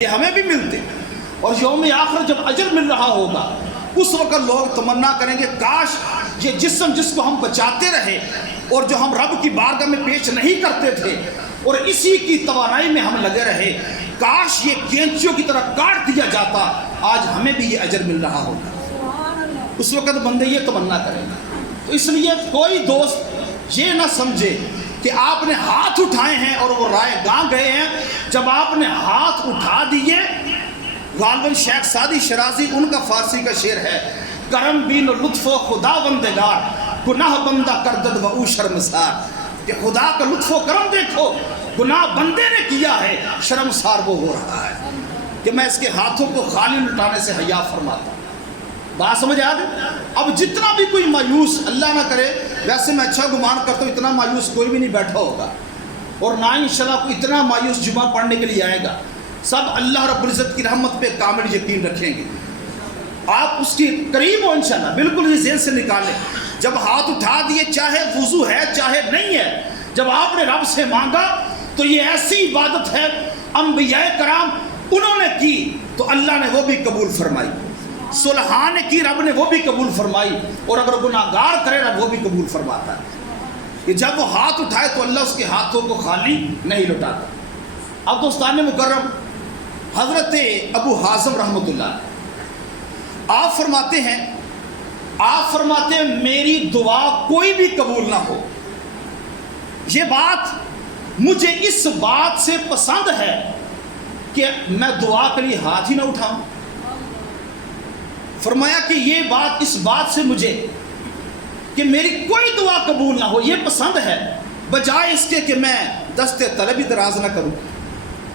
یہ ہمیں بھی ملتے اور یوم آخر جب اجر مل رہا ہوگا اس وقت لوگ تمنا کریں گے کاش یہ جسم جس کو ہم بچاتے رہے اور جو ہم رب کی بارگاہ میں پیش نہیں کرتے تھے اور اسی کی توانائی میں ہم لگے رہے، کاش یہ کینچیوں کی طرح کاٹ دیا جاتا، آج ہمیں بھی یہ اجر مل رہا ہوگا۔ اس وقت بندے یہ تمنا کریں گے۔ تو اس لیے کوئی دوست یہ نہ سمجھے کہ آپ نے ہاتھ اٹھائے ہیں اور وہ رائے گاں گئے ہیں۔ جب آپ نے ہاتھ اٹھا دیے، غالباً شیخ سعدی شرازی ان کا فارسی کا شعر ہے، کرم بین و لطف و خدا بندگار، گناہ بندہ کردد و او شرمسار، کہ خدا کا لطف و کرم دیکھو، گناہ بندے نے کیا ہے، شرمسار وہ ہو رہا ہے کہ میں اس کے ہاتھوں کو خالی لٹانے سے حیا فرماتا ہوں۔ بات سمجھ آ گئی؟ اب جتنا بھی کوئی مایوس، اللہ نہ کرے، ویسے میں اچھا گمان کرتا ہوں اتنا مایوس کوئی بھی نہیں بیٹھا ہوگا اور نہ انشاءاللہ کوئی اتنا مایوس جمعہ پڑھنے کے لیے آئے گا، سب اللہ رب العزت کی رحمت پہ کامل یقین رکھیں گے۔ آپ اس کے قریب ہو انشاءاللہ، بالکل یہ ذہن سے نکالیں۔ جب ہاتھ اٹھا دیے، چاہے وضو ہے چاہے نہیں ہے، جب آپ نے رب سے مانگا تو یہ ایسی عبادت ہے انبیاء کرام انہوں نے کی تو اللہ نے وہ بھی قبول فرمائی، صلحاں نے کی رب نے وہ بھی قبول فرمائی، اور اگر گناہ گار کرے رب وہ بھی قبول فرماتا ہے کہ جب وہ ہاتھ اٹھائے تو اللہ اس کے ہاتھوں کو خالی نہیں لٹاتا۔ اب دوستان مکرم، حضرت ابو حازم رحمۃ اللہ آپ فرماتے ہیں میری دعا کوئی بھی قبول نہ ہو، یہ بات مجھے اس بات سے پسند ہے کہ میں دعا کے لیے ہاتھ ہی نہ اٹھاؤں۔ فرمایا کہ یہ بات اس بات سے مجھے کہ میری کوئی دعا قبول نہ ہو یہ پسند ہے، بجائے اس کے کہ میں دست طلبی دراز نہ کروں،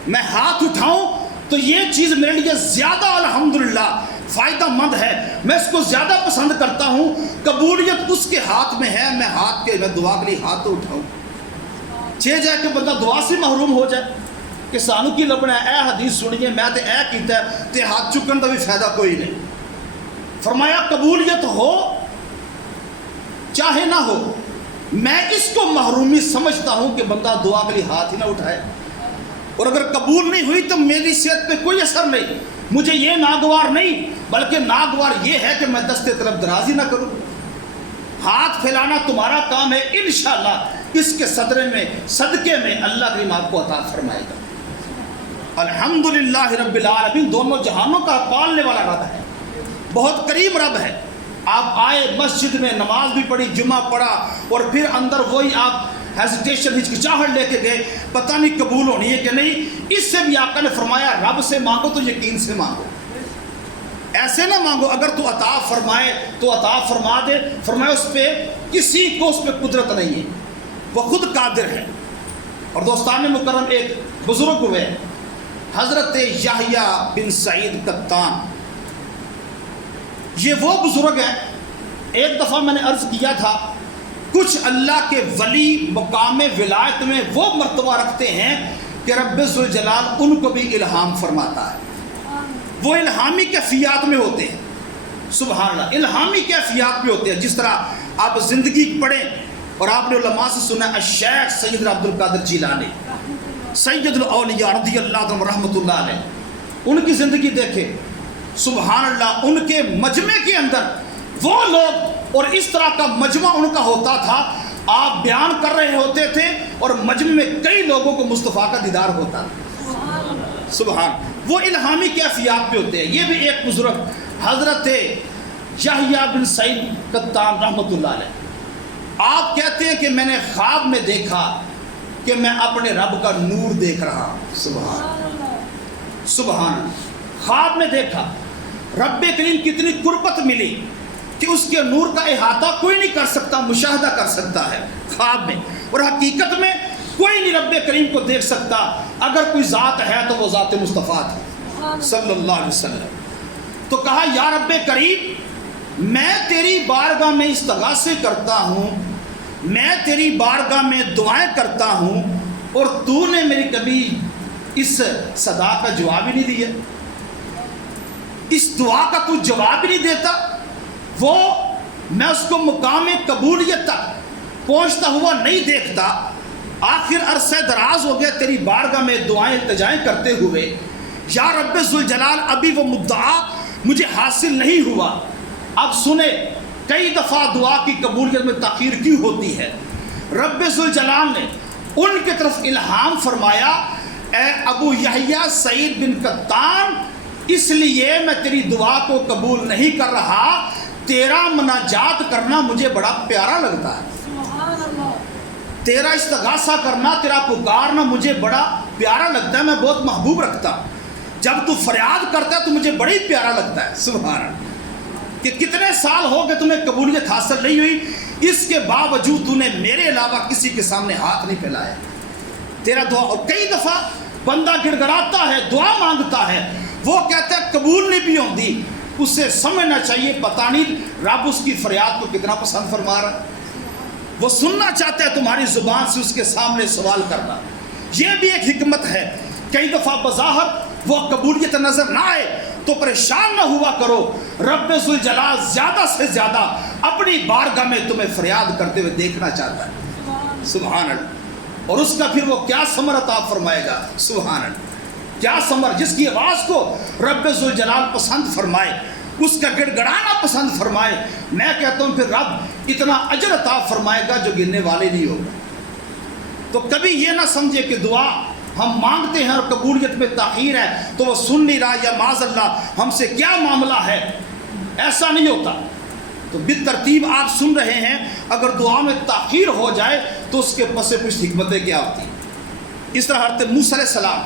میں ہاتھ اٹھاؤں تو یہ چیز میرے لیے زیادہ الحمدللہ فائدہ مند ہے، میں اس کو زیادہ پسند کرتا ہوں، قبولیت اس کے ہاتھ میں ہے، میں دعا کے لیے ہاتھ تو اٹھاؤں۔ چھے جائے کہ بندہ دعا سے محروم ہو جائے کہ سانو کی لبنا ہے، اے حدیث سنیے میں تے اے کیتا ہے تے ہاتھ چکن کا بھی فائدہ کوئی نہیں۔ فرمایا قبولیت ہو چاہے نہ ہو، میں اس کو محرومی سمجھتا ہوں کہ بندہ دعا کے لیے ہاتھ ہی نہ اٹھائے، اور اگر قبول نہیں ہوئی تو میری صحت پہ کوئی اثر نہیں، مجھے یہ ناگوار نہیں بلکہ ناگوار یہ ہے کہ میں دست طلب درازی نہ کروں۔ ہاتھ پھیلانا تمہارا کام ہے، انشاءاللہ اس کے صدقے میں اللہ کریم آپ کو عطا فرمائے گا۔ الحمدللہ رب العالمین دونوں جہانوں کا پالنے والا رب ہے، بہت کریم رب ہے۔ آپ آئے مسجد میں نماز بھی پڑھی، جمعہ پڑھا، اور پھر اندر وہی آپ ہیزیٹیشن ہچکچاہٹ لے کے گئے، پتہ نہیں قبول ہونی ہے کہ نہیں۔ اس سے بھی آقا نے فرمایا رب سے مانگو تو یقین سے مانگو، ایسے نہ مانگو اگر تو عطا فرمائے تو عطا فرما دے۔ فرمایا اس پہ کسی کو اس پہ قدرت نہیں ہے، وہ خود قادر ہے۔ اور دوستان مکرم، ایک بزرگ ہوئے حضرت یحییٰ بن سعید قطان، یہ وہ بزرگ ہیں، ایک دفعہ میں نے عرض کیا تھا کچھ اللہ کے ولی مقام ولایت میں وہ مرتبہ رکھتے ہیں کہ رب ذوالجلال ان کو بھی الہام فرماتا ہے، وہ الہامی کیفیات میں ہوتے ہیں۔ سبحان اللہ، الہامی کیفیات میں ہوتے ہیں۔ جس طرح آپ زندگی پڑھیں اور آپ نے علماء سے سنا الشیخ سید عبد القادر جیلانی سید الاولیاء رضی اللہ عنہ رحمۃ اللہ علیہ، ان کی زندگی دیکھیں، سبحان اللہ، ان کے مجمع کے اندر وہ لوگ اور اس طرح کا مجمع ان کا ہوتا تھا، آپ بیان کر رہے ہوتے تھے اور مجمع میں کئی لوگوں کو مصطفیٰ کا دیدار ہوتا تھا۔ سبحان، وہ الہامی کیفیات پہ ہوتے ہیں۔ یہ بھی ایک بزرگ حضرت یحییٰ بن سعید قطان رحمۃ اللہ علیہ، آپ کہتے ہیں کہ میں نے خواب میں دیکھا کہ میں اپنے رب کا نور دیکھ رہا ہوں۔ سبحان سبحان، خواب میں دیکھا، رب کریم کتنی قربت ملی کہ اس کے نور کا احاطہ کوئی نہیں کر سکتا، مشاہدہ کر سکتا ہے خواب میں، اور حقیقت میں کوئی نہیں رب کریم کو دیکھ سکتا۔ اگر کوئی ذات ہے تو وہ ذات مصطفیٰ تھی صلی اللہ علیہ وسلم۔ تو کہا یا رب کریم، میں تیری بارگاہ میں استغاثے کرتا ہوں، میں تیری بارگاہ میں دعائیں کرتا ہوں، اور تو نے میری کبھی اس صدا کا جواب ہی نہیں دیا، اس دعا کا تو جواب ہی نہیں دیتا۔ وہ میں اس کو مقام قبولیت تک پہنچتا ہوا نہیں دیکھتا۔ آخر عرصہ دراز ہو گیا تیری بارگاہ میں دعائیں التجائیں کرتے ہوئے، یا رب ذوالجلال ابھی وہ مدعا مجھے حاصل نہیں ہوا. اب سنے کئی دفعہ دعا کی قبولیت میں تاخیر کیوں ہوتی ہے. رب ذوالجلال نے ان کی طرف الہام فرمایا اے ابو یحییٰ سعید بن قطان، اس لیے میں تیری دعا کو قبول نہیں کر رہا، تیرا مناجات کرنا مجھے بڑا پیارا لگتا ہے. تیرا استغاثہ کرنا، تیرا پکارنا مجھے بڑا پیارا لگتا ہے، میں بہت محبوب رکھتا ہوں. جب تو فریاد کرتا ہے تو مجھے بڑی پیارا لگتا ہے. سبحان اللہ. کہ کتنے سال ہو گئے تمہیں قبولیت حاصل نہیں ہوئی، اس کے باوجود تو نے میرے علاوہ کسی کے سامنے ہاتھ نہیں پھیلایا. تیرا دعا. اور کئی دفعہ بندہ گڑ گڑاتا ہے، دعا مانگتا ہے، وہ کہتا ہے قبول نہیں بھی ہوتی. اسے سمجھنا چاہیے پتہ نہیں رب اس کی فریاد کو کتنا پسند فرما رہا ہے. وہ سننا چاہتا ہے تمہاری زبان سے اس کے سامنے سوال کرنا. یہ بھی ایک حکمت ہے. کئی دفعہ بظاہر وہ قبولیت نظر نہ آئے تو پریشان نہ ہوا کرو. رب ذوالجلال زیادہ سے زیادہ اپنی بارگاہ میں تمہیں فریاد کرتے ہوئے دیکھنا چاہتا ہے. سبحان اللہ. اور اس کا پھر وہ کیا ثمر عطا فرمائے گا. سبحان اللہ. کیا ثمر. جس کی آواز کو رب ذوالجلال پسند فرمائے، اس کا گڑ گڑانا پسند فرمائے، میں کہتا ہوں پھر رب اتنا اجر عطا فرمائے گا جو گننے والے نہیں ہوگا. تو کبھی یہ نہ سمجھے کہ دعا ہم مانگتے ہیں اور قبولیت میں تاخیر ہے تو وہ سن نہیں رہا، یا معاذ اللہ ہم سے کیا معاملہ ہے. ایسا نہیں ہوتا. تو بالترتیب آپ سن رہے ہیں، اگر دعا میں تاخیر ہو جائے تو اس کے پس پشت حکمتیں کیا ہوتی ہیں. اس طرح حضرت موسیٰ علیہ السلام